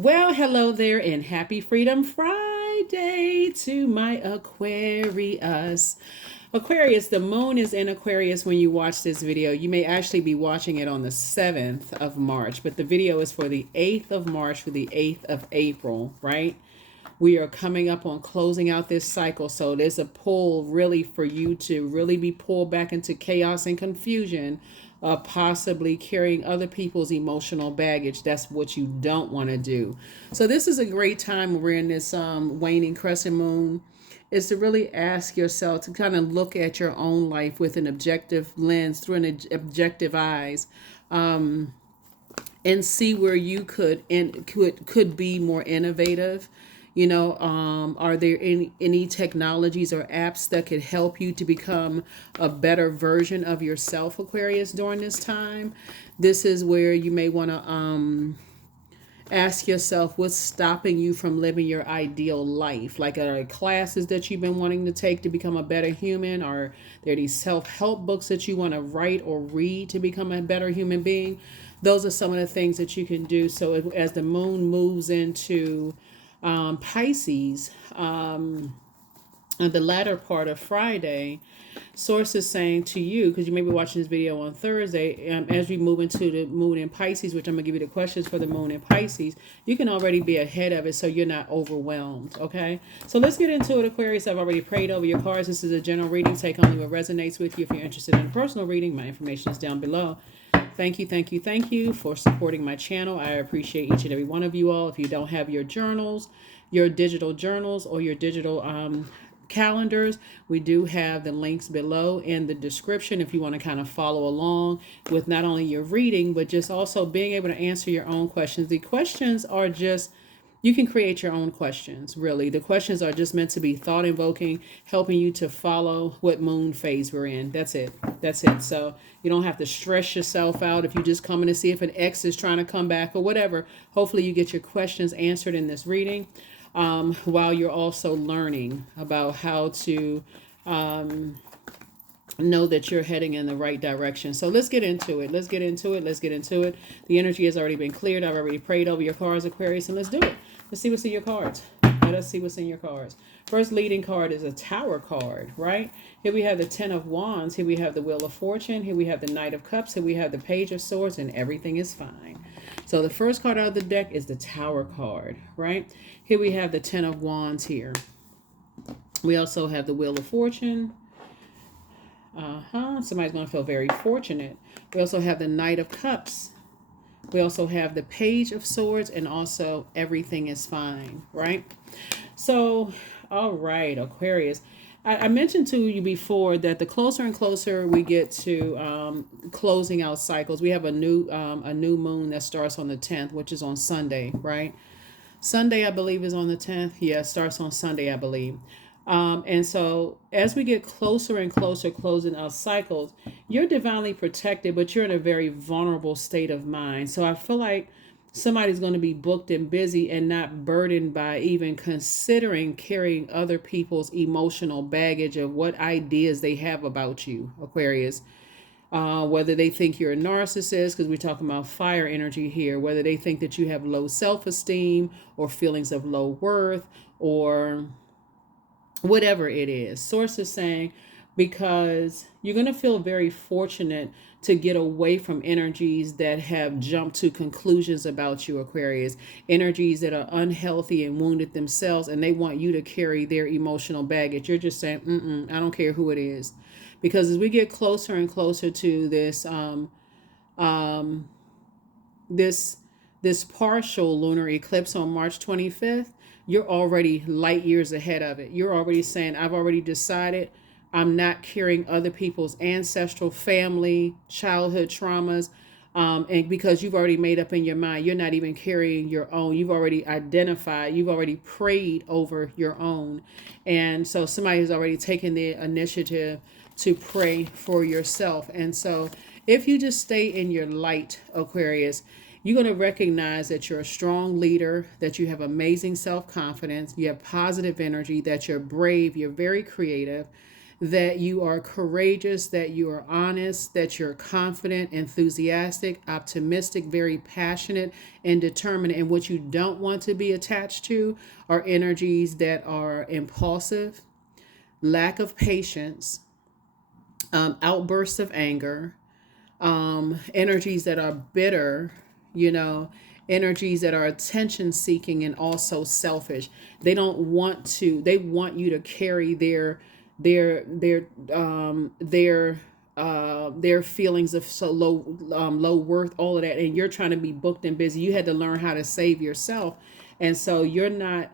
Well, hello there, and happy Freedom Friday to my Aquarius. Aquarius, the moon is in Aquarius when you watch this video. You may actually be watching it on the 7th of March, but the video is for the 8th of March through the 8th of April, right? We are coming up on closing out this cycle, so there's a pull really for you to really be pulled back into chaos and confusion of possibly carrying other people's emotional baggage. That's what you don't want to do. So this is a great time when we're in this waning crescent moon, is to really ask yourself to kind of look at your own life with an objective lens, through an objective eyes, and see where you could be more innovative. Are there any technologies or apps that could help you to become a better version of yourself, Aquarius, during this time? This is where you may want to ask yourself what's stopping you from living your ideal life. Like, are there classes that you've been wanting to take to become a better human? Are there these self-help books that you want to write or read to become a better human being? Those are some of the things that you can do. So as the moon moves into Pisces, the latter part of Friday, source is saying to you, because you may be watching this video on Thursday, as we move into the moon in Pisces, which I'm going to give you the questions for the moon in Pisces, you can already be ahead of it so you're not overwhelmed, okay? So let's get into it, Aquarius. I've already prayed over your cards. This is a general reading. Take only what resonates with you. If you're interested in a personal reading, my information is down below. Thank you for supporting my channel. I appreciate each and every one of you all. If you don't have your journals, your digital journals, or your digital calendars, we do have the links below in the description if you want to kind of follow along with not only your reading, but just also being able to answer your own questions. The questions are just, you can create your own questions, really. The questions are just meant to be thought invoking, helping you to follow what moon phase we're in. That's it. So you don't have to stress yourself out if you just come in to see if an ex is trying to come back or whatever. Hopefully you get your questions answered in this reading, while you're also learning about how to know that you're heading in the right direction. So let's get into it. The energy has already been cleared. I've already prayed over your cards, Aquarius, and let's do it. Let's see what's in your cards. Let us see what's in your cards. First leading card is a Tower card, right? Here we have the Ten of Wands. Here we have the Wheel of Fortune. Here we have the Knight of Cups. Here we have the Page of Swords, and everything is fine. So the first card out of the deck is the Tower card, right? Here we have the Ten of Wands here. We also have the Wheel of Fortune. Somebody's going to feel very fortunate. We also have the Knight of Cups. We also have the Page of Swords, and also everything is fine, right? So, all right, Aquarius. I mentioned to you before that the closer and closer we get to closing out cycles, we have a new moon that starts on the 10th, which is on Sunday, right? Sunday, I believe, is on the 10th. Yeah, it starts on Sunday, I believe. And so as we get closer and closer closing out cycles, you're divinely protected, but you're in a very vulnerable state of mind. So I feel like somebody's going to be booked and busy and not burdened by even considering carrying other people's emotional baggage of what ideas they have about you, Aquarius. Whether they think you're a narcissist, because we're talking about fire energy here, whether they think that you have low self-esteem or feelings of low worth or whatever it is. Source is saying, because you're going to feel very fortunate to get away from energies that have jumped to conclusions about you, Aquarius. Energies that are unhealthy and wounded themselves, and they want you to carry their emotional baggage. You're just saying, I don't care who it is. Because as we get closer and closer to this this partial lunar eclipse on March 25th, you're already light years ahead of it. You're already saying, I've already decided I'm not carrying other people's ancestral, family, childhood traumas. And because you've already made up in your mind, you're not even carrying your own. You've already identified, you've already prayed over your own. And so somebody has already taken the initiative to pray for yourself. And so if you just stay in your light, Aquarius, you're going to recognize that you're a strong leader, that you have amazing self-confidence, you have positive energy, that you're brave, you're very creative, that you are courageous, that you are honest, that you're confident, enthusiastic, optimistic, very passionate, and determined. And what you don't want to be attached to are energies that are impulsive, lack of patience, outbursts of anger, energies that are bitter, you know, energies that are attention seeking and also selfish. They don't want to, they want you to carry their their their feelings of so low worth, all of that, and you're trying to be booked and busy. You had to learn how to save yourself, and so you're not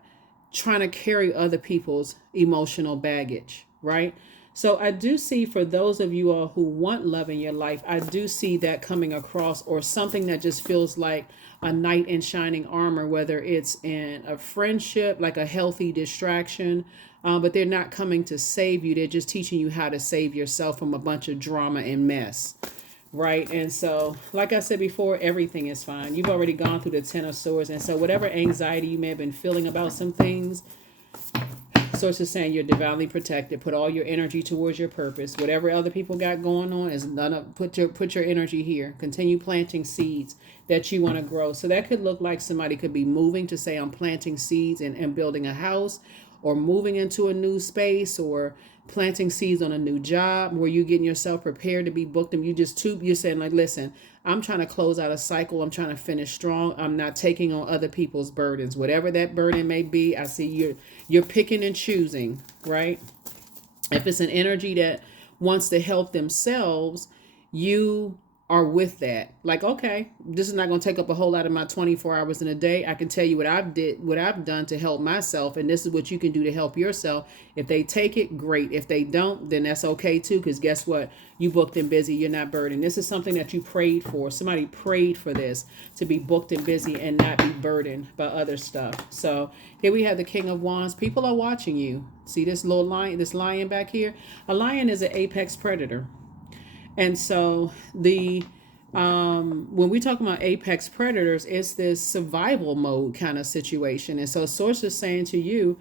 trying to carry other people's emotional baggage, right? So I do see, for those of you all who want love in your life, I do see that coming across, or something that just feels like a knight in shining armor, whether it's in a friendship, like a healthy distraction, but they're not coming to save you. They're just teaching you how to save yourself from a bunch of drama and mess. Right. And so, like I said before, everything is fine. You've already gone through the Ten of Swords. And so whatever anxiety you may have been feeling about some things, Source is saying you're divinely protected. Put all your energy towards your purpose. Whatever other people got going on is none of, put your energy here. Continue planting seeds that you want to grow. So that could look like somebody could be moving to say, I'm planting seeds and building a house, or moving into a new space, or planting seeds on a new job where you're getting yourself prepared to be booked. And you're saying like, listen, I'm trying to close out a cycle. I'm trying to finish strong. I'm not taking on other people's burdens, whatever that burden may be. I see you're picking and choosing, right? If it's an energy that wants to help themselves, you are with that. Like, okay, this is not going to take up a whole lot of my 24 hours in a day. I can tell you what I've done to help myself, and this is what you can do to help yourself. If they take it, great. If they don't, then that's okay too, because guess what? You booked and busy. You're not burdened. This is something that you prayed for. Somebody prayed for this, to be booked and busy and not be burdened by other stuff. So here we have the King of Wands. People are watching you. See this little lion, this lion back here? A lion is an apex predator. And so when we talk about apex predators, it's this survival mode kind of situation. And so Source is saying to you,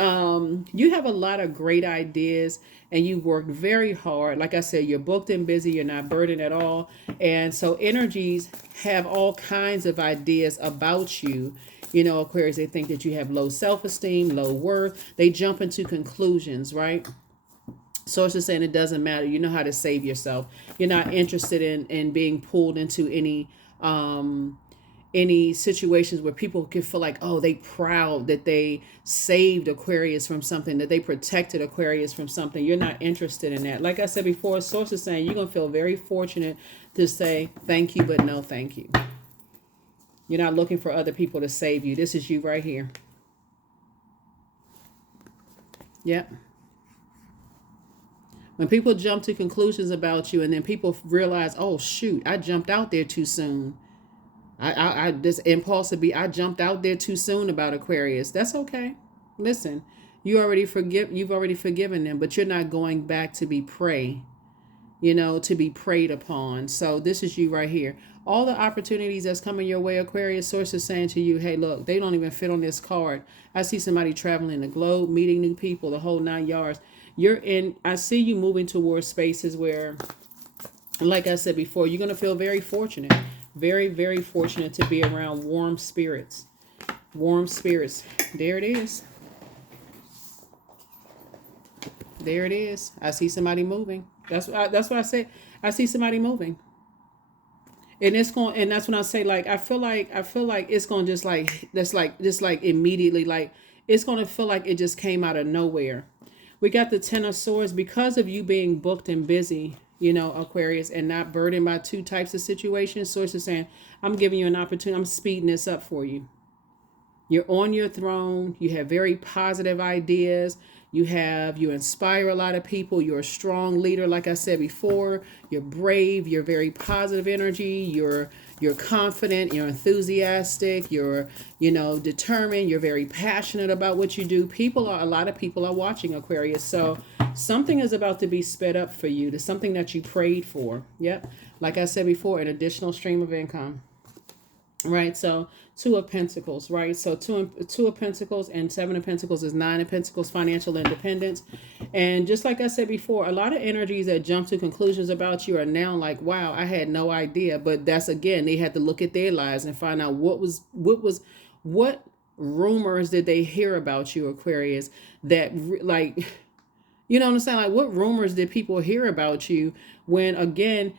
you have a lot of great ideas and you worked very hard. Like I said, you're booked and busy. You're not burdened at all. And so energies have all kinds of ideas about you. You know, Aquarius, they think that you have low self-esteem, low worth. They jump into conclusions, right? Source is saying it doesn't matter. You know how to save yourself. You're not interested in being pulled into any situations where people can feel like, oh, they proud that they saved Aquarius from something, that they protected Aquarius from something. You're not interested in that. Like I said before, Source is saying you're going to feel very fortunate to say thank you, but no thank you. You're not looking for other people to save you. This is you right here. Yep. When people jump to conclusions about you and then people realize, oh, shoot, I jumped out there too soon. I this impulse to be, I jumped out there too soon about Aquarius. That's okay. Listen, you've already forgiven them, but you're not going back to be prey, to be preyed upon. So this is you right here. All the opportunities that's coming your way, Aquarius, Source is saying to you, hey, look, they don't even fit on this card. I see somebody traveling the globe, meeting new people, the whole 9 yards. I see you moving towards spaces where, like I said before, you're going to feel very fortunate, very, very fortunate to be around warm spirits. Warm spirits. There it is. There it is. I see somebody moving. That's what I said. I see somebody moving. And that's when I say, like, I feel like it's going to just like immediately, like it's going to feel like it just came out of nowhere. We got the Ten of Swords because of you being booked and busy, Aquarius, and not burdened by two types of situations. Source is saying, I'm giving you an opportunity. I'm speeding this up for you. You're on your throne. You have very positive ideas. You inspire a lot of people. You're a strong leader. Like I said before, you're brave. You're very positive energy. You're confident. You're enthusiastic. You're, determined. You're very passionate about what you do. A lot of people are watching, Aquarius. So something is about to be sped up for you. There's something that you prayed for. Yep. Like I said before, an additional stream of income. right? So two of Pentacles, right? So two of Pentacles and seven of Pentacles is nine of Pentacles, financial independence. And just like I said before, a lot of energies that jump to conclusions about you are now like, wow, I had no idea. But that's, again, they had to look at their lives and find out what rumors did they hear about you, Aquarius, that like, you know what I'm saying? Like, what rumors did people hear about you when, again,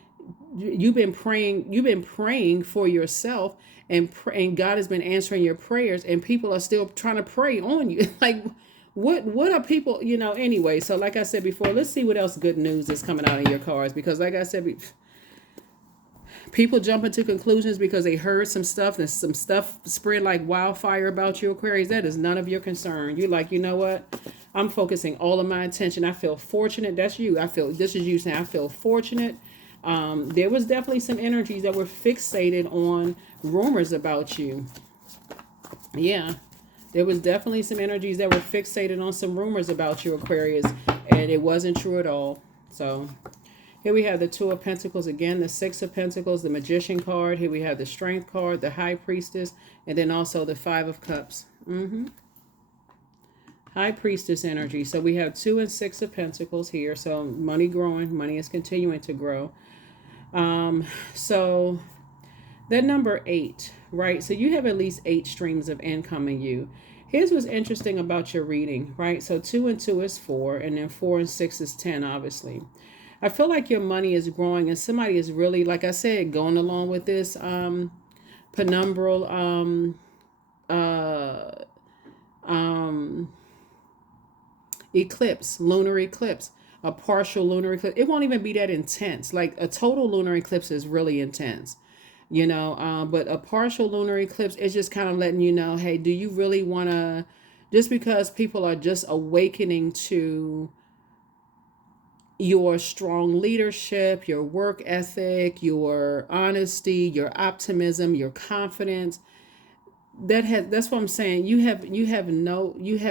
you've been praying for yourself, and God has been answering your prayers, and people are still trying to pray on you. Like, what are people, anyway? So like I said before, let's see what else good news is coming out in your cards, because like I said, people jump into conclusions because they heard some stuff, and some stuff spread like wildfire about you, Aquarius. That is none of your concern. You're like, you know what? I'm focusing all of my attention. I feel fortunate. That's you. This is you saying, I feel fortunate. There was definitely some energies that were fixated on rumors about you. Yeah. There was definitely some energies that were fixated on some rumors about you, Aquarius, and it wasn't true at all. So here we have the Two of Pentacles again, the Six of Pentacles, the Magician card. Here we have the Strength card, the High Priestess, and then also the Five of Cups. High Priestess energy. So we have 2 and 6 of Pentacles here. So money growing, money is continuing to grow. So that number 8, right? So you have at least 8 streams of income in you. Here's what's interesting about your reading, right? So 2 and 2 is 4, and then 4 and 6 is 10, obviously. I feel like your money is growing, and somebody is really, like I said, going along with this penumbral eclipse, lunar eclipse, a partial lunar eclipse. It won't even be that intense. Like a total lunar eclipse is really intense, but a partial lunar eclipse is just kind of letting you know, hey, do you really want to, just because people are just awakening to your strong leadership, your work ethic, your honesty, your optimism, your confidence, that's what I'm saying. You have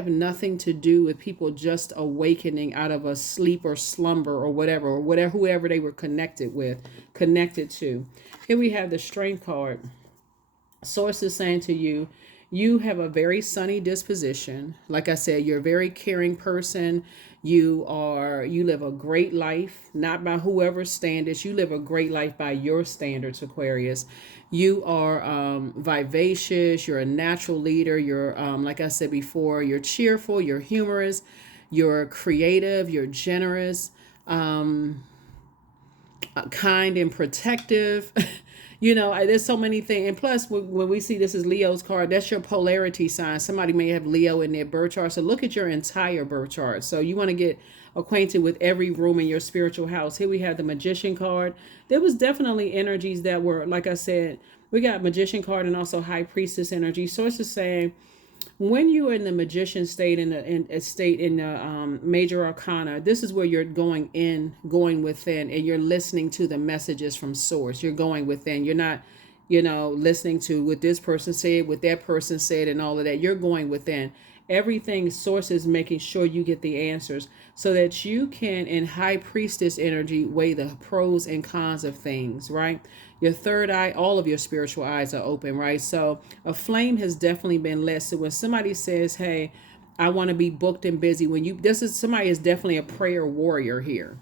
nothing to do with people just awakening out of a sleep or slumber or whatever whoever they were connected to. Here we have the Strength card. Source is saying to you, you have a very sunny disposition. Like I said, you're a very caring person. You live a great life, not by whoever's standards. You live a great life by your standards, Aquarius. You are vivacious. You're a natural leader. You're, like I said before, you're cheerful. You're humorous. You're creative. You're generous, kind and protective. There's so many things. And plus, when we see this is Leo's card, that's your polarity sign. Somebody may have Leo in their birth chart. So look at your entire birth chart. So you want to get acquainted with every room in your spiritual house. Here we have the Magician card. There was definitely energies that were, like I said, we got Magician card and also High Priestess energy. Sources saying, when you are in the Magician state, in the major arcana, this is where you're going within, and you're listening to the messages from source. You're going within. You're not, listening to what this person said, what that person said, and all of that. You're going within. Everything source is making sure you get the answers so that you can, in High Priestess energy, weigh the pros and cons of things, right? Your third eye, all of your spiritual eyes are open, right? So a flame has definitely been lit. So when somebody says, hey, I want to be booked and busy, somebody is definitely a prayer warrior here.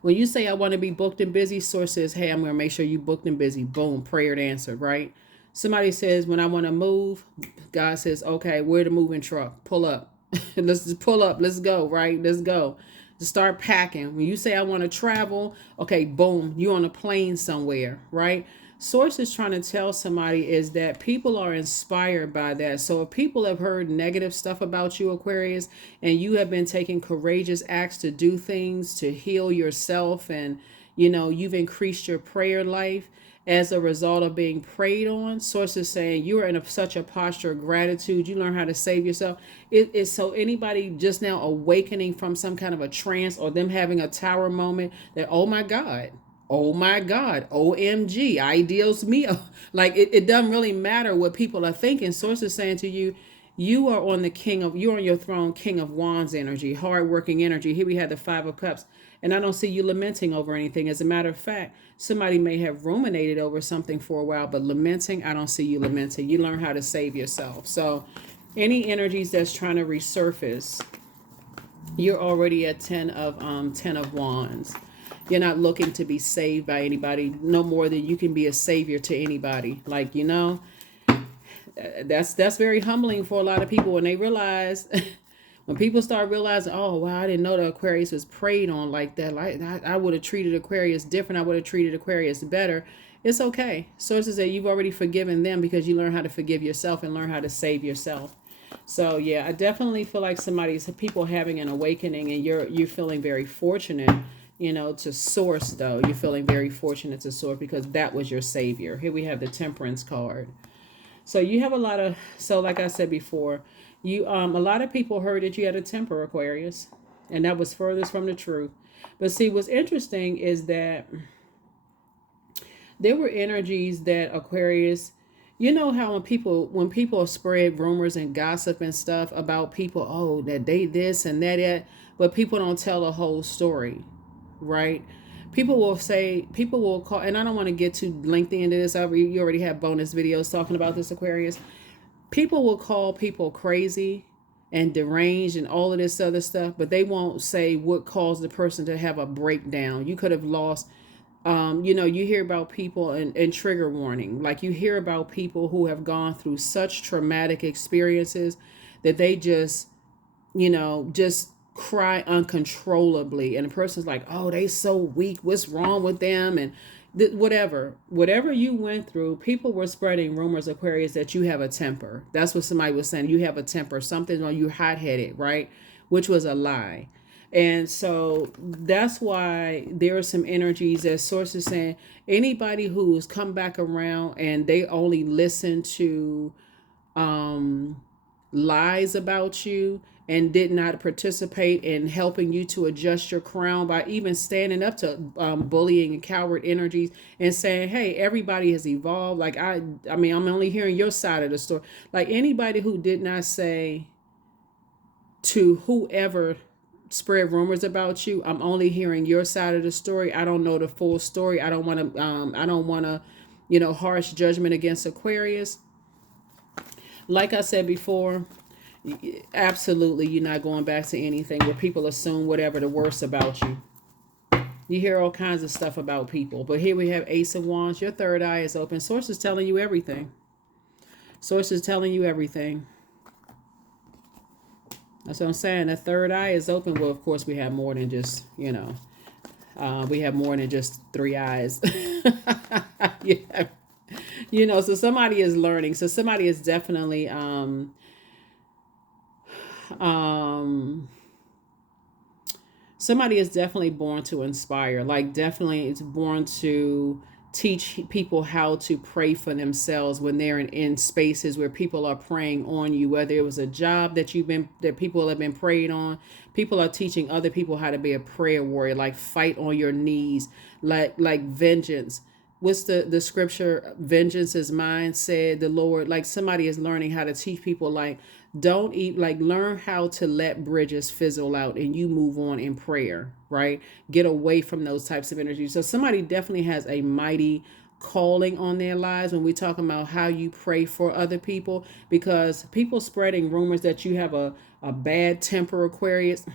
When you say I want to be booked and busy, source says, hey, I'm going to make sure you booked and busy. Boom, prayer answered, right? Somebody says, when I want to move, God says, okay, where the moving truck? Pull up. Let's just pull up. Let's go, right? Let's go. Just start packing. When you say I want to travel, okay, boom, you're on a plane somewhere, right? Source is trying to tell somebody is that people are inspired by that. So if people have heard negative stuff about you, Aquarius, and you have been taking courageous acts to do things to heal yourself, and you've increased your prayer life as a result of being preyed on, sources saying you are in such a posture of gratitude. You learn how to save yourself. It is so anybody just now awakening from some kind of a trance, or them having a tower moment that, oh my God, OMG, ideals me. Like it doesn't really matter what people are thinking. Sources saying to you, you're on your throne, King of Wands energy, hardworking energy. Here we have the Five of Cups. And I don't see you lamenting over anything. As a matter of fact, somebody may have ruminated over something for a while, but lamenting, I don't see you lamenting. You learn how to save yourself. So any energies that's trying to resurface, you're already at 10 of wands. You're not looking to be saved by anybody no more than you can be a savior to anybody. Like, that's very humbling for a lot of people when they realize when people start realizing, oh wow, I didn't know the Aquarius was preyed on like that. Like I would have treated Aquarius different. I would have treated Aquarius better. It's okay. Sources that you've already forgiven them because you learn how to forgive yourself and learn how to save yourself. So yeah, I definitely feel like people having an awakening, and you're feeling very fortunate, to source though. You're feeling very fortunate to source because that was your savior. Here we have the Temperance card. So you have so like I said before, a lot of people heard that you had a temper, Aquarius, and that was furthest from the truth. But see, what's interesting is that there were energies that Aquarius, you know how when people spread rumors and gossip and stuff about people, oh, that they this and that, but people don't tell the whole story, right? People will call, and I don't want to get too lengthy into this. You already have bonus videos talking about this, Aquarius. People will call people crazy and deranged and all of this other stuff, but they won't say what caused the person to have a breakdown. You could have lost, you hear about people and trigger warning. Like you hear about people who have gone through such traumatic experiences that they just cry uncontrollably, and the person's like, oh, they so weak, what's wrong with them? And whatever you went through, people were spreading rumors, Aquarius, that you have a temper. That's what somebody was saying. You have a temper, something on you, hot-headed, right? Which was a lie. And so that's why there are some energies that sources saying anybody who's come back around and they only listen to lies about you and did not participate in helping you to adjust your crown by even standing up to bullying and coward energies and saying, hey, everybody has evolved. Like, I'm only hearing your side of the story. Like anybody who did not say to whoever spread rumors about you, I'm only hearing your side of the story. I don't know the full story. I don't want to, harsh judgment against Aquarius. Like I said before, absolutely, you're not going back to anything where people assume whatever the worst about you. You hear all kinds of stuff about people. But here we have Ace of Wands. Your third eye is open. Source is telling you everything. Source is telling you everything. That's what I'm saying. The third eye is open. Well, of course, we have more than just, we have more than just three eyes. Yeah. So somebody is learning. So somebody is definitely somebody is definitely born to inspire. Like definitely it's born to teach people how to pray for themselves when they're in spaces where people are praying on you, whether it was a job that people have been prayed on. People are teaching other people how to be a prayer warrior, like fight on your knees, like vengeance. What's the scripture? Vengeance is mine, said the Lord. Like somebody is learning how to teach people, like, learn how to let bridges fizzle out and you move on in prayer, right? Get away from those types of energies. So somebody definitely has a mighty calling on their lives when we're talking about how you pray for other people, because people spreading rumors that you have a bad temper, Aquarius,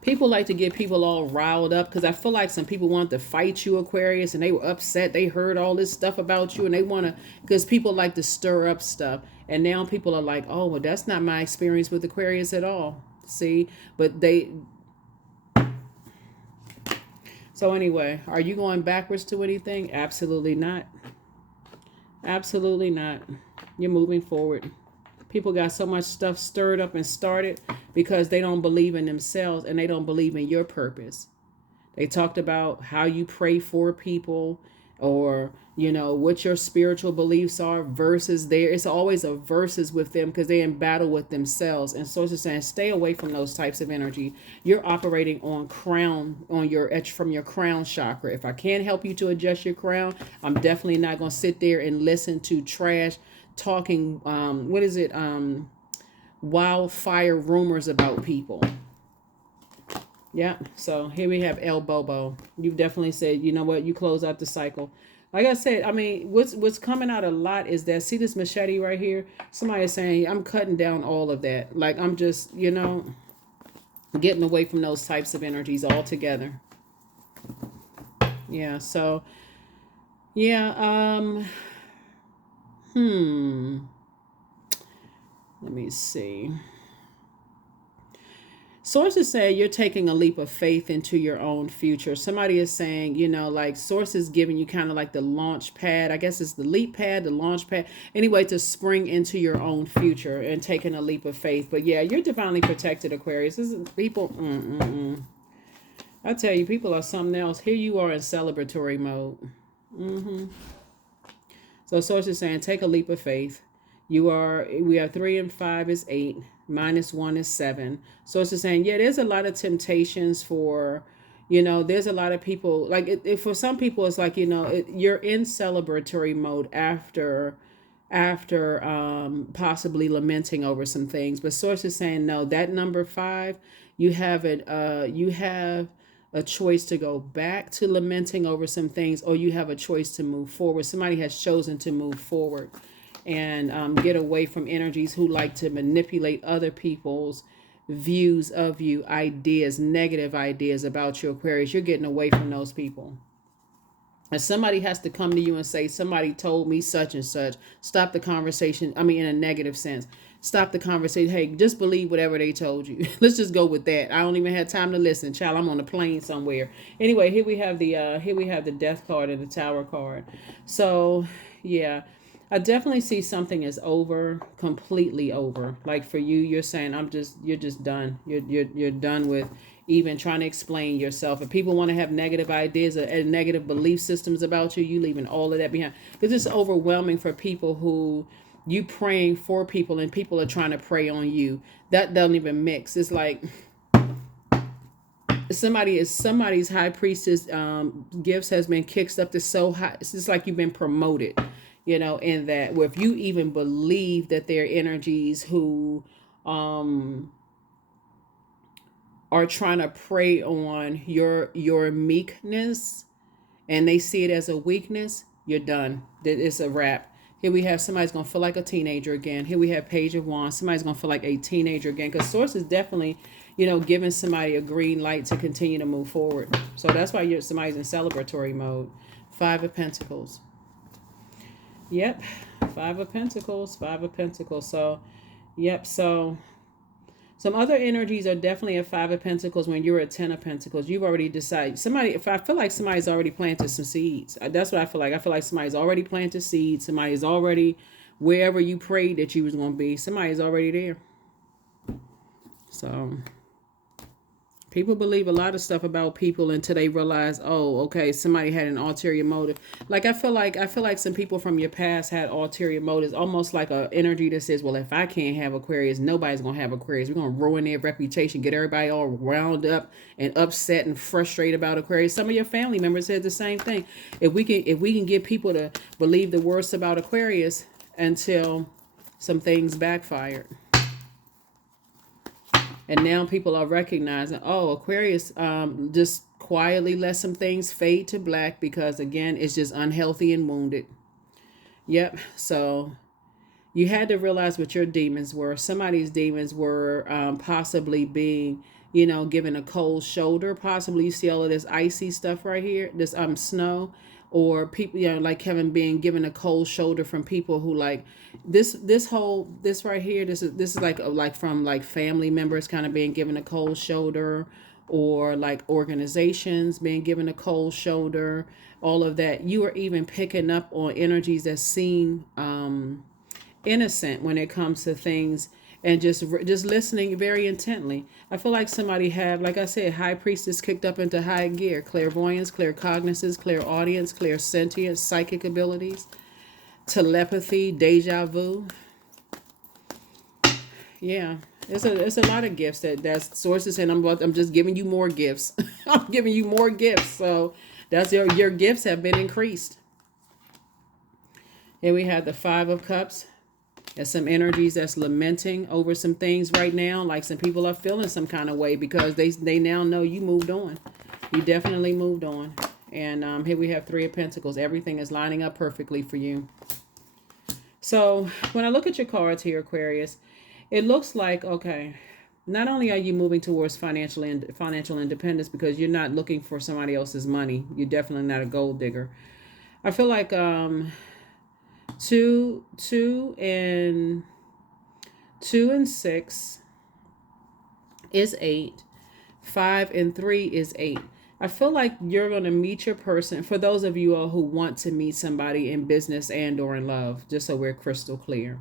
people like to get people all riled up, because I feel like some people wanted to fight you, Aquarius, and they were upset. They heard all this stuff about you, and they want to, because people like to stir up stuff. And now people are like, oh, well, that's not my experience with Aquarius at all. See? But so anyway, are you going backwards to anything? Absolutely not. Absolutely not. You're moving forward. People got so much stuff stirred up and started because they don't believe in themselves and they don't believe in your purpose. They talked about how you pray for people, or, what your spiritual beliefs are versus it's always a versus with them because they're in battle with themselves. And so it's just saying, stay away from those types of energy. You're operating on from your crown chakra. If I can't help you to adjust your crown, I'm definitely not going to sit there and listen to trash talking, wildfire rumors about people. Yeah. So here we have El Bobo. You've definitely said, you know what, you close out the cycle. Like I said, I mean, what's coming out a lot is that, see this machete right here? Somebody is saying, I'm cutting down all of that. Like I'm just, getting away from those types of energies altogether. Yeah. So yeah. Let me see. Sources say you're taking a leap of faith into your own future. Somebody is saying, like sources giving you kind of like the launch pad. I guess it's the leap pad, the launch pad. Anyway, to spring into your own future and taking a leap of faith. But yeah, you're divinely protected, Aquarius. This is people. I tell you, people are something else. Here you are in celebratory mode. So sources saying, take a leap of faith. We have 3 and 5 is 8. -1 is 7. So it's just saying, yeah, there's a lot of temptations for, there's a lot of people, like for some people, it's like, you're in celebratory mode after possibly lamenting over some things. But sources saying, no, that number 5, you have a choice to go back to lamenting over some things, or you have a choice to move forward. Somebody has chosen to move forward and get away from energies who like to manipulate other people's views of you, ideas, negative ideas about you, Aquarius. You're getting away from those people. And somebody has to come to you and say, somebody told me such and such. Stop the conversation. I mean, in a negative sense. Stop the conversation. Hey, just believe whatever they told you. Let's just go with that. I don't even have time to listen. Child, I'm on a plane somewhere. Anyway, here we have the Death card and the Tower card. So, yeah. I definitely see something is over, completely over. Like for you, you're saying you're just done. You're done with even trying to explain yourself. If people want to have negative ideas or negative belief systems about you, you leaving all of that behind. Because it's overwhelming for people who you praying for people and people are trying to pray on you. That doesn't even mix. It's like somebody's high priestess gifts has been kicked up to so high. It's just like you've been promoted, in that where if you even believe that there are energies who are trying to prey on your meekness and they see it as a weakness, you're done. It's a wrap. Here we have somebody's going to feel like a teenager again. Here we have Page of Wands. Somebody's going to feel like a teenager again, because Source is definitely, giving somebody a green light to continue to move forward. So that's why somebody's in celebratory mode. 5 of Pentacles. Yep. 5 of Pentacles. 5 of Pentacles. So, yep. So some other energies are definitely at 5 of Pentacles. When you're at 10 of Pentacles, you've already decided. If I feel like somebody's already planted some seeds. That's what I feel like. I feel like somebody's already planted seeds. Somebody's already, wherever you prayed that you was going to be, somebody's already there. So people believe a lot of stuff about people until they realize, oh, okay, somebody had an ulterior motive. Like I feel like some people from your past had ulterior motives, almost like a energy that says, well, if I can't have Aquarius, nobody's gonna have Aquarius. We're gonna ruin their reputation, get everybody all wound up and upset and frustrated about Aquarius. Some of your family members said the same thing. If we can get people to believe the worst about Aquarius until some things backfired. And now people are recognizing, oh, Aquarius just quietly let some things fade to black because, again, it's just unhealthy and wounded. Yep. So you had to realize what your demons were. Somebody's demons were possibly being, given a cold shoulder. Possibly you see all of this icy stuff right here, this snow. Or people, like Kevin being given a cold shoulder from people who like this right here. This is like from like family members kind of being given a cold shoulder, or like organizations being given a cold shoulder. All of that. You are even picking up on energies that seem innocent when it comes to things, and just listening very intently. I feel like somebody have, like I said, high priestess kicked up into high gear. Clairvoyance, claircognizance, clairaudience, clairsentience, psychic abilities, telepathy, deja vu. Yeah, it's a lot of gifts that's sources, and I'm just giving you more gifts. I'm giving you more gifts, so that's your gifts have been increased. Here we have the 5 of Cups. There's some energies that's lamenting over some things right now. Like some people are feeling some kind of way because they now know you moved on. You definitely moved on. And here we have Three of Pentacles. Everything is lining up perfectly for you. So when I look at your cards here, Aquarius, it looks like, okay, not only are you moving towards financial independence because you're not looking for somebody else's money. You're definitely not a gold digger. I feel like two and 6 is 8. 5 and 3 is 8. I feel like you're going to meet your person. For those of you all who want to meet somebody in business and or in love, just so we're crystal clear,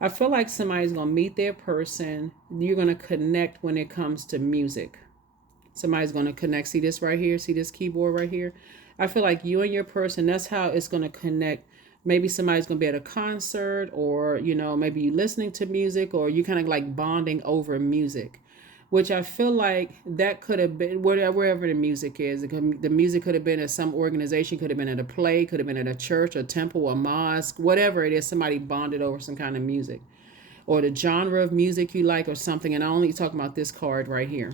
I feel like somebody's going to meet their person. You're going to connect when it comes to music. Somebody's going to connect. See this right here? See this keyboard right here? I feel like you and your person, that's how it's going to connect. Maybe somebody's going to be at a concert, or, you know, maybe you listening to music, or you kind of like bonding over music, which I feel like that could have been wherever the music is. The music could have been at some organization, could have been at a play, could have been at a church, a temple, a mosque, whatever it is. Somebody bonded over some kind of music, or the genre of music you like, or something. And I only talk about this card right here.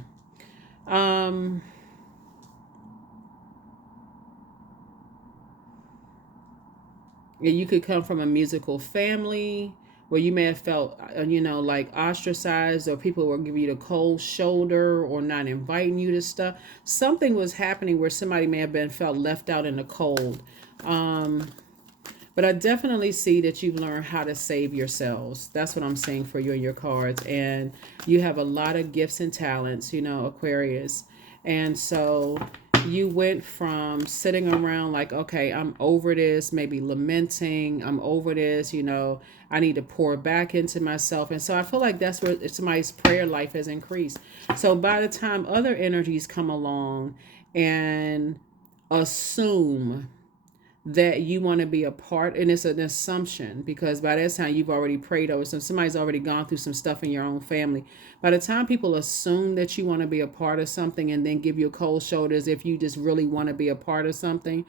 You could come from a musical family where you may have felt, you know, like ostracized, or people were giving you the cold shoulder or not inviting you to stuff. Something was happening where somebody may have been felt left out in the cold. But I definitely see that you've learned how to save yourselves. That's what I'm saying for you and your cards. And you have a lot of gifts and talents, you know, Aquarius. And so you went from sitting around like, okay, I'm over this, maybe lamenting, I'm over this, you know, I need to pour back into myself. And so I feel like that's where somebody's prayer life has increased. So by the time other energies come along and assume that you want to be a part, and it's an assumption, because by that time you've already prayed over somebody's already gone through some stuff in your own family. By the time people assume that you want to be a part of something and then give you a cold shoulder as if you just really want to be a part of something,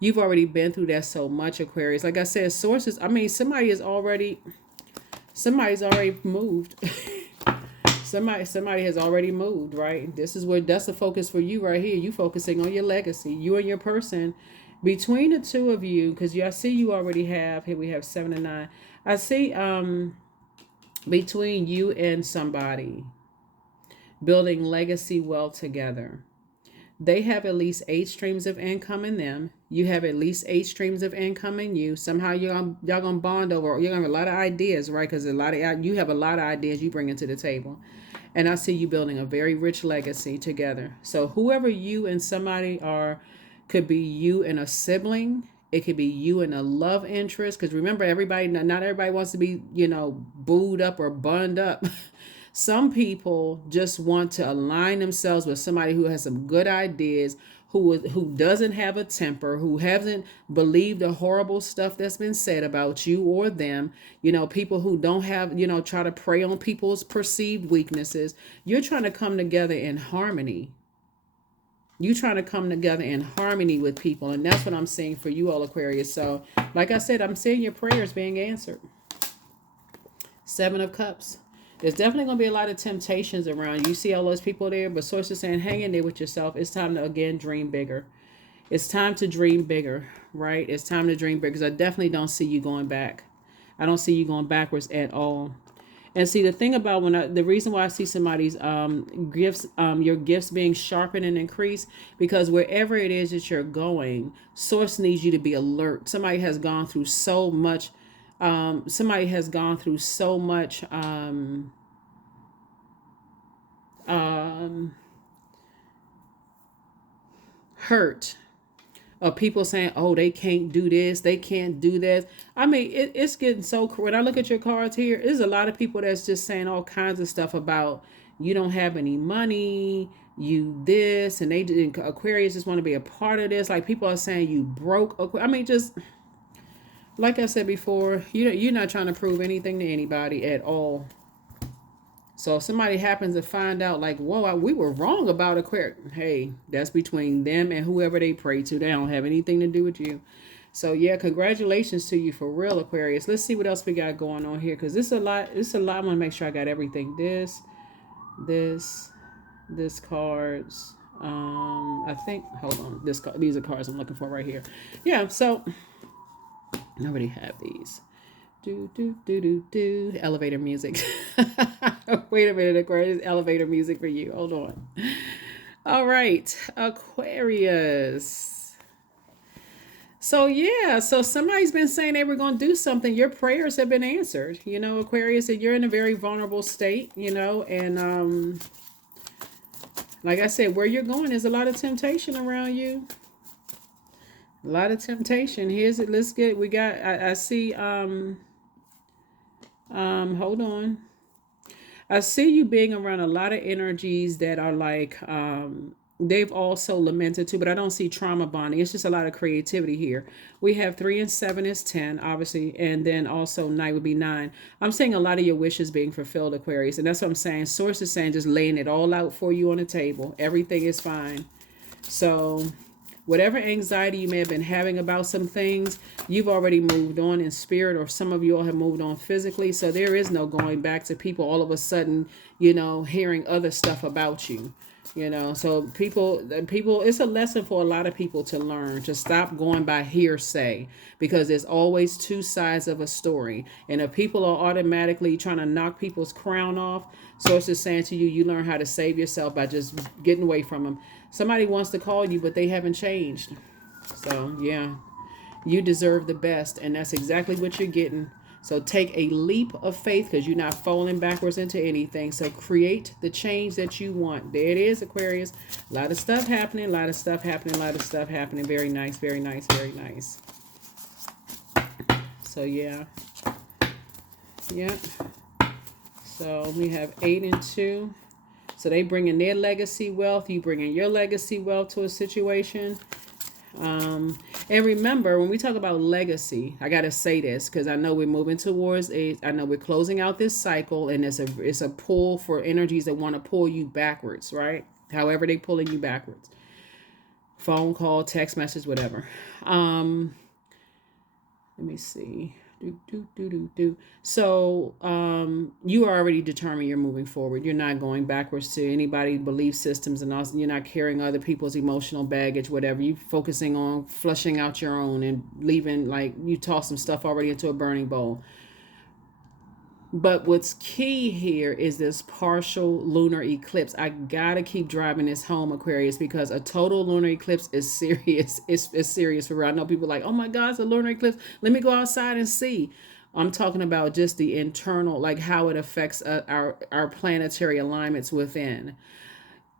you've already been through that so much, Aquarius. Like I said, sources, I mean, somebody's already moved. Somebody has already moved, right? That's the focus for you right here. You focusing on your legacy, you and your person. Between the two of you, because I see you already have, here we have 7 and 9. I see between you and somebody building legacy well together. They have at least 8 streams of income in them. You have at least 8 streams of income in you. Somehow y'all gonna bond over. You're gonna have a lot of ideas, right? Because you have a lot of ideas you bring into the table. And I see you building a very rich legacy together. So whoever you and somebody are, could be you and a sibling. It could be you and a love interest. Because remember, not everybody wants to be, you know, booed up or bunned up. Some people just want to align themselves with somebody who has some good ideas, who doesn't have a temper, who hasn't believed the horrible stuff that's been said about you or them. You know, people who don't have, you know, try to prey on people's perceived weaknesses. You're trying to come together in harmony. You trying to come together in harmony with people. And that's what I'm seeing for you all, Aquarius. So, like I said, I'm seeing your prayers being answered. 7 of Cups. There's definitely going to be a lot of temptations around. You see all those people there, but sources saying, hang in there with yourself. It's time to, again, dream bigger. It's time to dream bigger, right? It's time to dream bigger, because I definitely don't see you going back. I don't see you going backwards at all. And see, the thing about the reason why I see somebody's gifts, your gifts being sharpened and increased, because wherever it is that you're going, source needs you to be alert. Somebody has gone through so much. Hurt. Of people saying, oh, they can't do this, they can't do that. I mean, it's getting so, when I look at your cards here, there's a lot of people that's just saying all kinds of stuff about you don't have any money, you this, and Aquarius just want to be a part of this. Like, people are saying you broke. I mean, just like I said before, you're not trying to prove anything to anybody at all. So if somebody happens to find out, like, whoa, we were wrong about Aquarius, hey, that's between them and whoever they pray to. They don't have anything to do with you. So yeah, congratulations to you for real, Aquarius. Let's see what else we got going on here, because this is a lot. This is a lot. I want to make sure I got everything. This, this cards. I think. Hold on. These are cards I'm looking for right here. Yeah. So I already have these. Do elevator music. Wait a minute, Aquarius. Elevator music for you. Hold on. All right, Aquarius. So yeah, so somebody's been saying they were going to do something. Your prayers have been answered. You know, Aquarius, and you're in a very vulnerable state, you know, and like I said, where you're going is a lot of temptation around you. A lot of temptation. Here's it. Let's get, we got, I see, hold on. I see you being around a lot of energies that are like, they've also lamented too, but I don't see trauma bonding. It's just a lot of creativity here. We have 3 and 7 is 10, obviously, and then also 9 would be 9. I'm saying a lot of your wishes being fulfilled, Aquarius, and that's what I'm saying. Source is saying just laying it all out for you on the table. Everything is fine. So whatever anxiety you may have been having about some things, you've already moved on in spirit, or some of you all have moved on physically. So there is no going back to people all of a sudden, you know, hearing other stuff about you. You know, so people, it's a lesson for a lot of people to learn to stop going by hearsay, because there's always two sides of a story. And if people are automatically trying to knock people's crown off, Source is saying to you, you learn how to save yourself by just getting away from them. Somebody wants to call you, but they haven't changed. So yeah, you deserve the best, and that's exactly what you're getting. So take a leap of faith, because you're not falling backwards into anything. So create the change that you want. There it is, Aquarius. A lot of stuff happening, a lot of stuff happening, a lot of stuff happening. Very nice, very nice, very nice. So yeah. Yeah. So we have 8 and 2. So they bring in their legacy wealth. You bring in your legacy wealth to a situation. And remember, when we talk about legacy, I got to say this, because I know we're moving towards I know we're closing out this cycle, and it's a pull for energies that want to pull you backwards, right? However they pulling you backwards. Phone call, text message, whatever. Let me see. So you are already determined you're moving forward. You're not going backwards to anybody's belief systems, and also you're not carrying other people's emotional baggage, whatever. You're focusing on flushing out your own and leaving, like you toss some stuff already into a burning bowl. But what's key here is this partial lunar eclipse. I gotta keep driving this home, Aquarius, because a total lunar eclipse is serious. It's serious for real. I know people are like, oh my God, it's a lunar eclipse. Let me go outside and see. I'm talking about just the internal, like how it affects our planetary alignments within.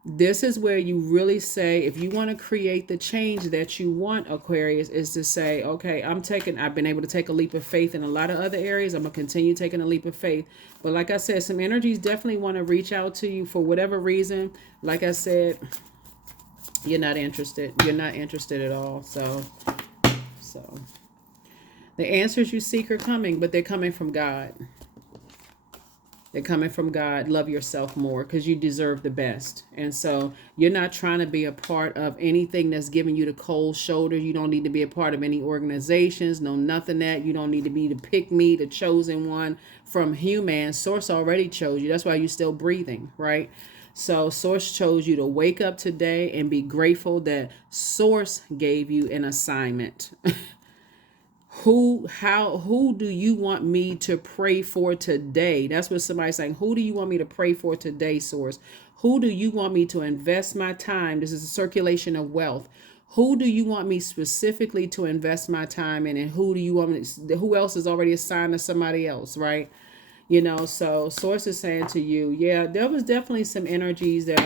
This is where you really say, if you want to create the change that you want, Aquarius, is to say, okay, I've been able to take a leap of faith in a lot of other areas. I'm going to continue taking a leap of faith. But like I said, some energies definitely want to reach out to you for whatever reason. Like I said, you're not interested. You're not interested at all. So the answers you seek are coming, but they're coming from God. They're coming from God. Love yourself more, because you deserve the best. And so you're not trying to be a part of anything that's giving you the cold shoulder. You don't need to be a part of any organizations. No, nothing that. You don't need to be the pick me, the chosen one from human. Source already chose you. That's why you're still breathing, right? So Source chose you to wake up today and be grateful that Source gave you an assignment. Who do you want me to pray for today? That's what somebody's saying. Who do you want me to pray for today, Source? Who do you want me to invest my time? This is a circulation of wealth. Who do you want me specifically to invest my time in? And who do you want me who else is already assigned to somebody else, right? You know, so Source is saying to you, yeah, there was definitely some energies that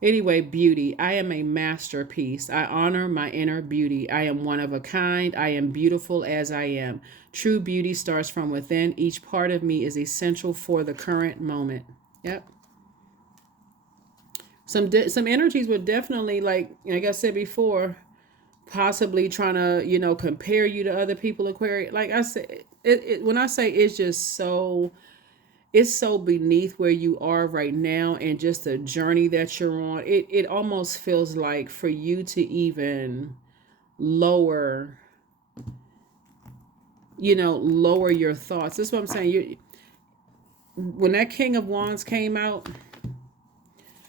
Anyway, beauty. I am a masterpiece. I honor my inner beauty. I am one of a kind. I am beautiful as I am. True beauty starts from within. Each part of me is essential for the current moment. Yep. Some energies were definitely, like I said before, possibly trying to, compare you to other people, Aquarius. Like I said, when I say it's just so, it's so beneath where you are right now and just the journey that you're on. It almost feels like for you to even lower, lower your thoughts. That's what I'm saying. When that King of Wands came out,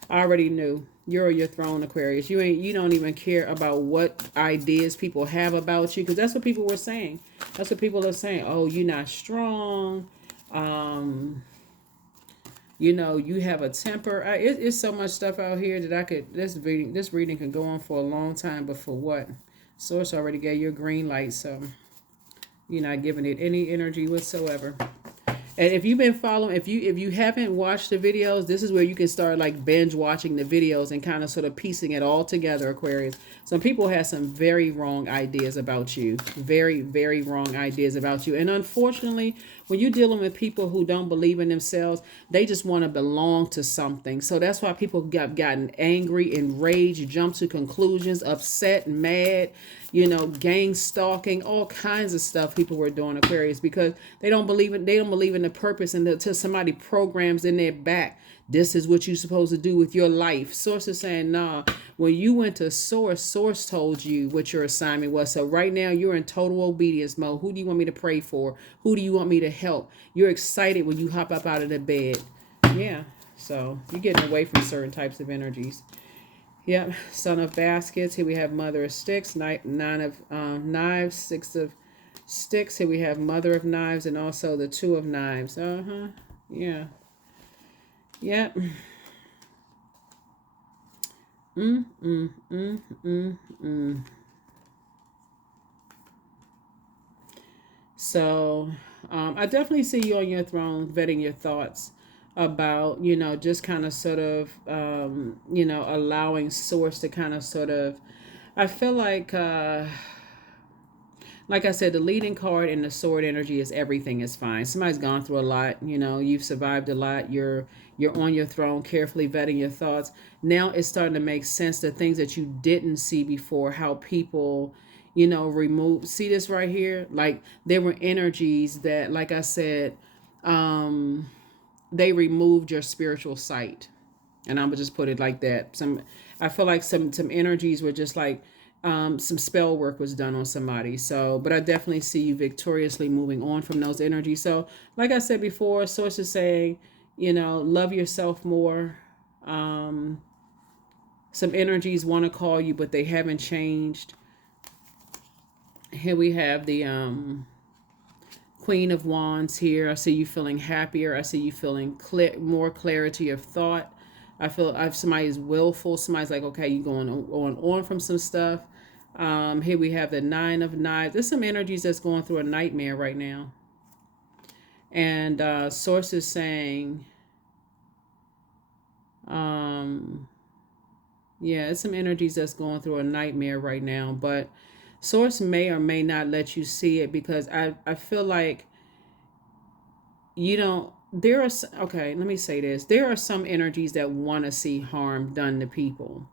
I already knew you're on your throne, Aquarius. You don't even care about what ideas people have about you, because that's what people were saying. That's what people are saying. Oh, you're not strong. Um, you have a temper. It's so much stuff out here that I could. This reading can go on for a long time. But for what? Source already gave you a green light, so you're not giving it any energy whatsoever. And if you've been following, if you haven't watched the videos, this is where you can start like binge watching the videos and kind of sort of piecing it all together, Aquarius. Some people have some very wrong ideas about you. Very, very wrong ideas about you. And unfortunately, when you're dealing with people who don't believe in themselves, they just want to belong to something. So that's why people gotten angry, enraged, jumped to conclusions, upset, mad, gang stalking, all kinds of stuff people were doing, Aquarius, because they don't believe in the purpose, and until somebody programs in their back, this is what you're supposed to do with your life. Source is saying, nah, when you went to Source told you what your assignment was. So right now you're in total obedience mode. Who do you want me to pray for? Who do you want me to help? You're excited when you hop up out of the bed. Yeah. So you're getting away from certain types of energies. Yep, Son of Baskets. Here we have Mother of Sticks, Nine of Knives, Six of Sticks. Here we have Mother of Knives, and also the Two of Knives. Yeah. Yep. Mm, mm, mm, mm, mm. So, I definitely see you on your throne, vetting your thoughts about, just kind of sort of, allowing Source to kind of sort of, I feel like I said, the leading card in the sword energy is everything is fine. Somebody's gone through a lot, you've survived a lot. You're on your throne, carefully vetting your thoughts. Now it's starting to make sense, the things that you didn't see before, how people, remove. See this right here? Like there were energies that, like I said, they removed your spiritual sight. And I would just put it like that. I feel like some energies were just like, some spell work was done on somebody. So, but I definitely see you victoriously moving on from those energies. So, like I said before, Source is saying, love yourself more. Some energies want to call you, but they haven't changed. Here we have the Queen of Wands here. I see you feeling happier. I see you feeling more clarity of thought. I feel somebody's willful. Somebody's like, okay, you going on from some stuff. Here we have the Nine of Knives. There's some energies that's going through a nightmare right now. And Source is saying, yeah, it's some energies that's going through a nightmare right now. But Source may or may not let you see it, because I feel like you don't. Okay, let me say this. There are some energies that want to see harm done to people.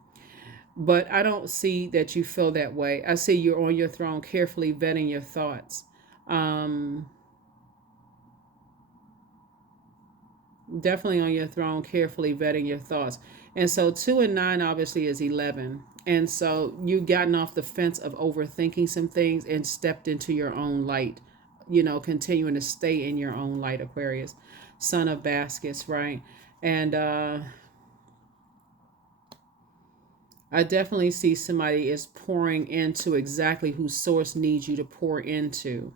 But I don't see that you feel that way. I see you're on your throne, carefully vetting your thoughts. Definitely on your throne, carefully vetting your thoughts. And so 2 and 9 obviously is 11. And so you've gotten off the fence of overthinking some things and stepped into your own light, continuing to stay in your own light, Aquarius. Son of Baskets, right? And I definitely see somebody is pouring into exactly who Source needs you to pour into.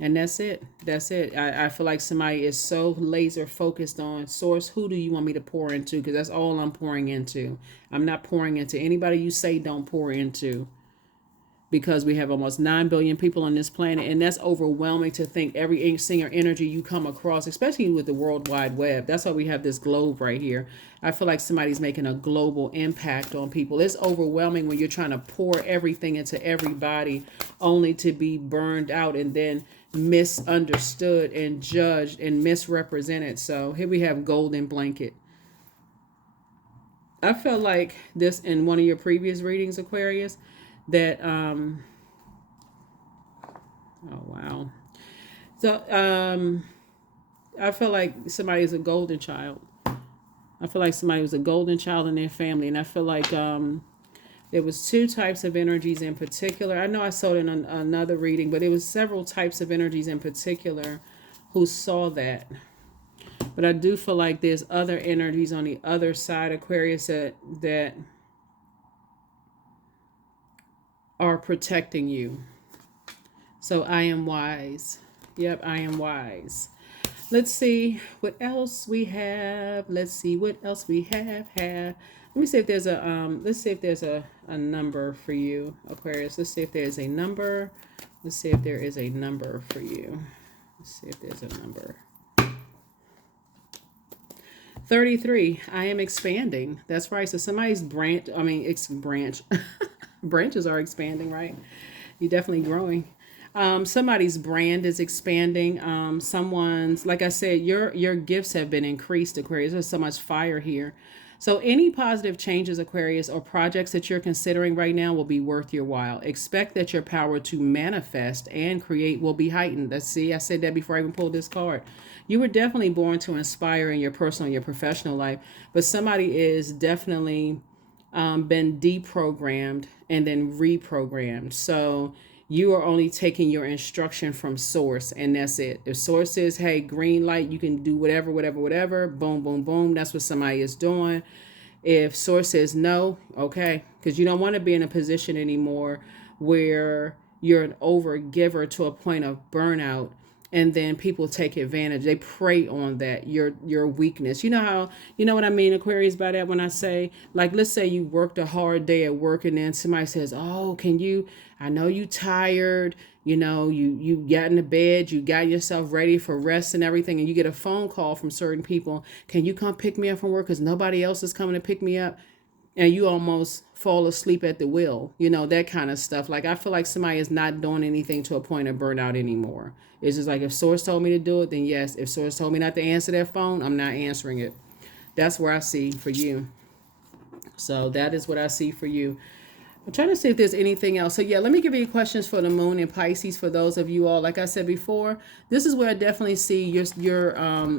And that's it. That's it. I feel like somebody is so laser focused on Source. Who do you want me to pour into? Because that's all I'm pouring into. I'm not pouring into anybody you say don't pour into. Because we have almost 9 billion people on this planet. And that's overwhelming to think every single energy you come across, especially with the World Wide Web. That's why we have this globe right here. I feel like somebody's making a global impact on people. It's overwhelming when you're trying to pour everything into everybody only to be burned out and then misunderstood and judged and misrepresented. So here we have Golden Blanket. I felt like this in one of your previous readings, Aquarius, that oh wow. So I feel like somebody is a golden child. I feel like somebody was a golden child in their family, and I feel like there was two types of energies in particular. I know I saw it in another reading, but it was several types of energies in particular who saw that. But I do feel like there's other energies on the other side, Aquarius, that are protecting you. So I am wise. Yep, I am wise. Let's see what else we have. Let's see what else we have. Let me see if there's a number for you, Aquarius. Let's see if there's a number. Let's see if there is a number for you. Let's see if there's a number. 33. I am expanding. That's right. So somebody's branch, branches are expanding, right? You're definitely growing. Somebody's brand is expanding. Someone's, like I said, your gifts have been increased, Aquarius. There's so much fire here. So any positive changes, Aquarius, or projects that you're considering right now will be worth your while. Expect that your power to manifest and create will be heightened. Let's see, I said that before I even pulled this card. You were definitely born to inspire in your personal and your professional life, but somebody is definitely been deprogrammed and then reprogrammed. So you are only taking your instruction from source, and that's it. If source says, hey, green light, you can do whatever, boom, boom, boom, that's what somebody is doing. If source says no, okay, because you don't want to be in a position anymore where you're an overgiver to a point of burnout, and then people take advantage. They prey on that, your weakness. You know what I mean, Aquarius, by that, when I say, like, let's say you worked a hard day at work, and then somebody says, oh, I know you tired, you got in the bed, you got yourself ready for rest and everything, and you get a phone call from certain people, can you come pick me up from work because nobody else is coming to pick me up? And you almost fall asleep at the wheel, that kind of stuff. Like, I feel like somebody is not doing anything to a point of burnout anymore. It's just like, if source told me to do it, then yes. If source told me not to answer that phone, I'm not answering it. That's where I see for you. So that is what I see for you. I'm trying to see if there's anything else. So yeah, let me give you questions for the moon and Pisces for those of you all. Like I said before, this is where I definitely see your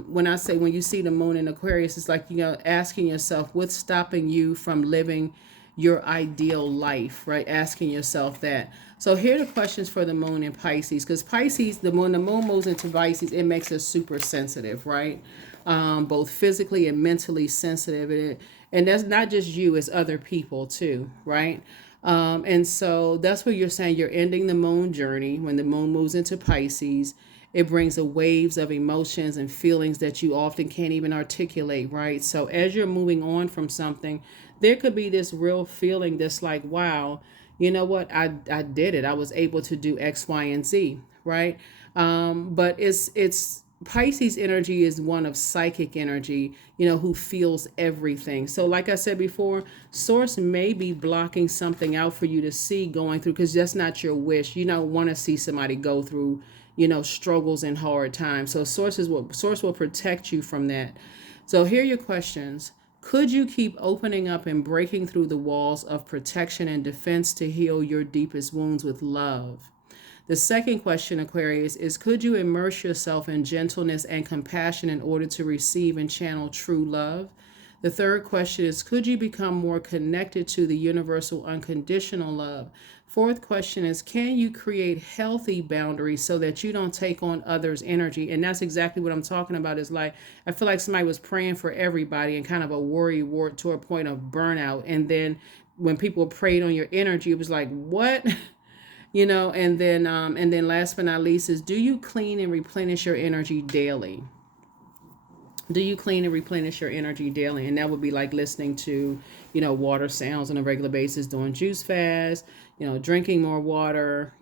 when you see the moon in Aquarius, it's like, asking yourself what's stopping you from living your ideal life, right? Asking yourself that. So here are the questions for the moon and Pisces, because Pisces, when the moon moves into Pisces, it makes us super sensitive, right? Both physically and mentally sensitive. And that's not just you, it's other people too, right? And so that's what you're saying. You're ending the moon journey. When the moon moves into Pisces, it brings a waves of emotions and feelings that you often can't even articulate, right? So as you're moving on from something, there could be this real feeling that's like, wow, you know what? I did it. I was able to do X, Y, and Z, right? But it's Pisces energy is one of psychic energy, who feels everything. So like I said before, source may be blocking something out for you to see going through, because that's not your wish. You don't want to see somebody go through, struggles and hard times. So source will protect you from that. So here are your questions. Could you keep opening up and breaking through the walls of protection and defense to heal your deepest wounds with love? The second question, Aquarius, is could you immerse yourself in gentleness and compassion in order to receive and channel true love? The third question is, could you become more connected to the universal unconditional love? Fourth question is, can you create healthy boundaries so that you don't take on others' energy? And that's exactly what I'm talking about. Is like, I feel like somebody was praying for everybody and kind of a worry wart to a point of burnout. And then when people prayed on your energy, it was like, what? And then last but not least is, do you clean and replenish your energy daily? Do you clean and replenish your energy daily? And that would be like listening to, water sounds on a regular basis, doing juice fast, drinking more water,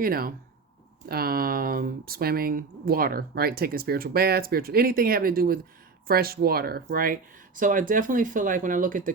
swimming, water, right? Taking spiritual baths, anything having to do with fresh water, right? So I definitely feel like when I look at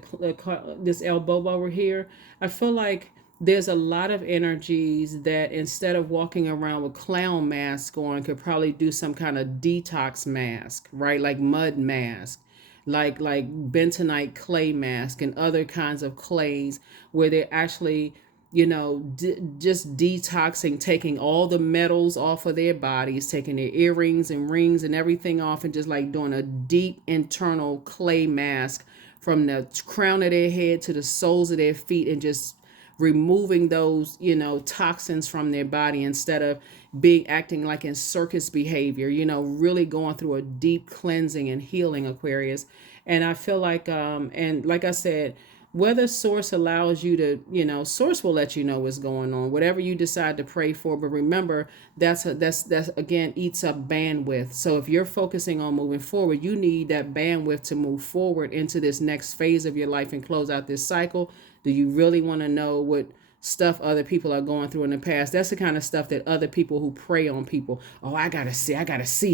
this elbow over here, I feel like there's a lot of energies that instead of walking around with clown mask on, could probably do some kind of detox mask, right? Like mud mask, like bentonite clay mask and other kinds of clays, where they're actually just detoxing, taking all the metals off of their bodies, taking their earrings and rings and everything off, and just like doing a deep internal clay mask from the crown of their head to the soles of their feet, and just removing those, toxins from their body, instead of being acting like in circus behavior, really going through a deep cleansing and healing, Aquarius. And I feel like, and like I said, whether source allows you to, source will let you know what's going on, whatever you decide to pray for. But remember, that's again, eats up bandwidth. So if you're focusing on moving forward, you need that bandwidth to move forward into this next phase of your life and close out this cycle. Do you really want to know what stuff other people are going through in the past? That's the kind of stuff that other people who prey on people, oh, I gotta see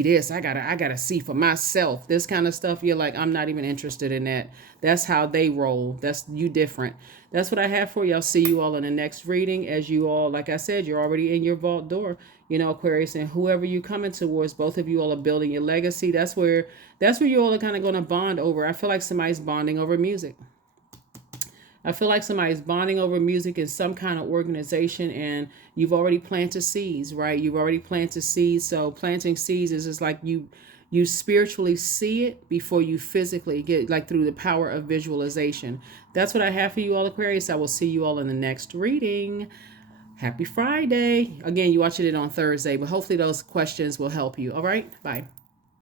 this, I gotta see for myself, this kind of stuff. You're like, I'm not even interested in that. That's how they roll. That's you different. That's what I have for you. I'll see you all in the next reading. As you all, like I said, you're already in your vault door, Aquarius, and whoever you coming towards, both of you all are building your legacy. That's where you all are kind of going to bond over. I feel like somebody's bonding over music. I feel like somebody's bonding over music in some kind of organization, and you've already planted seeds, right? You've already planted seeds. So planting seeds is just like you spiritually see it before you physically get, like through the power of visualization. That's what I have for you all, Aquarius. I will see you all in the next reading. Happy Friday. Again, you watching it on Thursday, but hopefully those questions will help you. All right, bye.